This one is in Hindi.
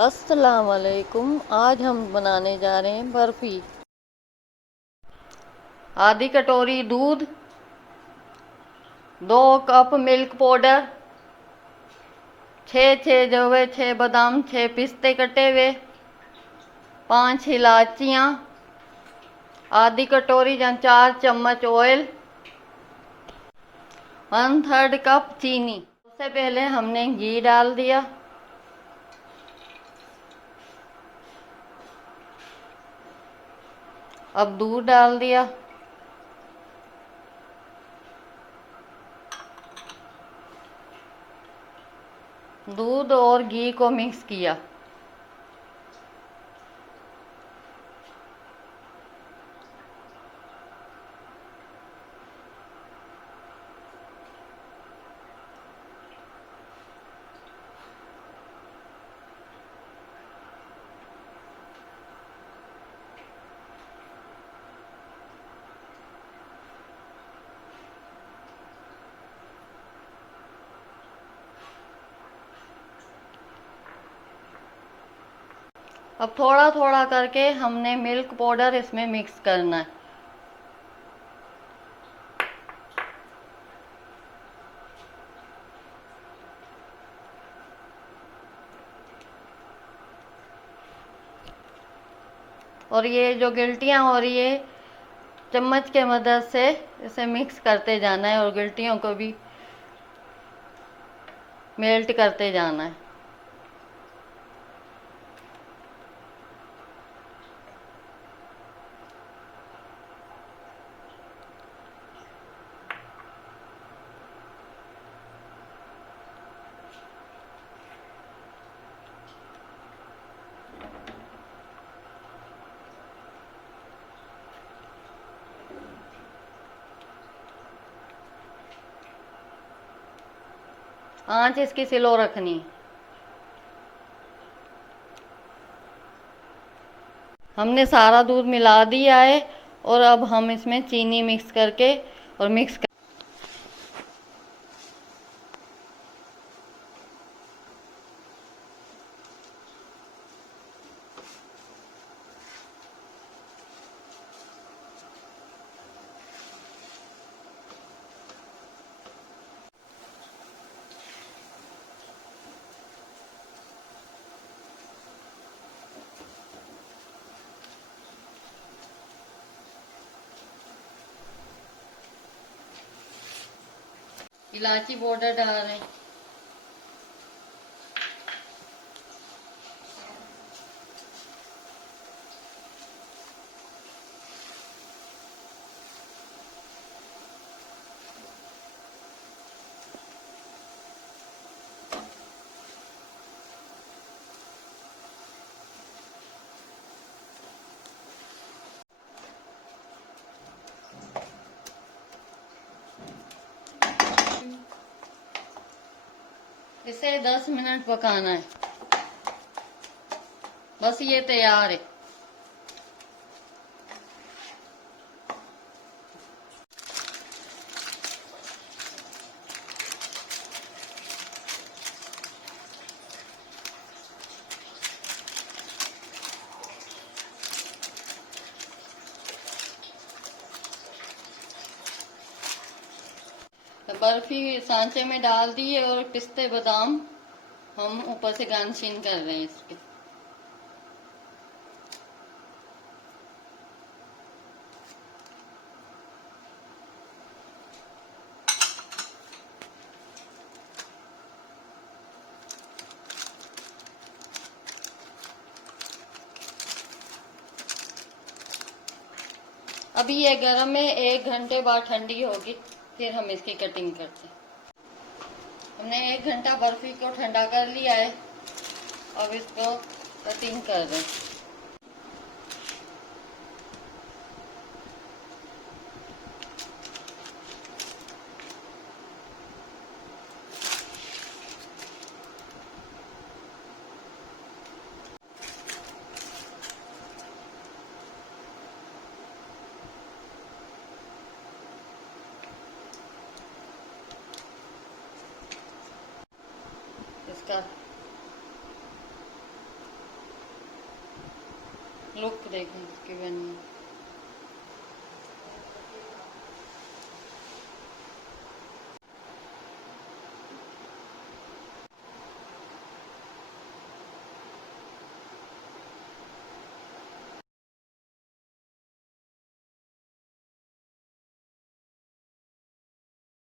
अस्सलाम वालेकुम। आज हम बनाने जा रहे हैं बर्फ़ी। आधी कटोरी दूध, 2 कप मिल्क पाउडर, 6 जो हुए 6 बादाम, 6 पिस्ते कटे हुए, 5 इलायचियाँ, आधी कटोरी या 4 चम्मच ऑयल, 1/3 कप चीनी। सबसे पहले हमने घी डाल दिया, अब दूध डाल दिया, दूध और घी को मिक्स किया। अब थोड़ा थोड़ा करके हमने मिल्क पाउडर इसमें मिक्स करना है। और ये जो गिल्टियाँ हो रही है, चम्मच के मदद से इसे मिक्स करते जाना है और गिल्टियों को भी मेल्ट करते जाना है। आंच इसकी स्लो रखनी है। हमने सारा दूध मिला दिया है और अब हम इसमें चीनी मिक्स करके और मिक्स कर इलायची पाउडर डाल रहे हैं। इसे 10 मिनट पकाना है। बस ये तैयार है। बर्फी सांचे में डाल दी है और पिस्ते बादाम हम ऊपर से गार्निशिंग कर रहे हैं इसके। अभी ये गर्म है, 1 घंटे बाद ठंडी होगी, फिर हम इसकी कटिंग करते हैं। हमने 1 घंटा बर्फी को ठंडा कर लिया है, अब इसको कटिंग कर रहे हैं। इसका लुक देखें इसकी बनी है।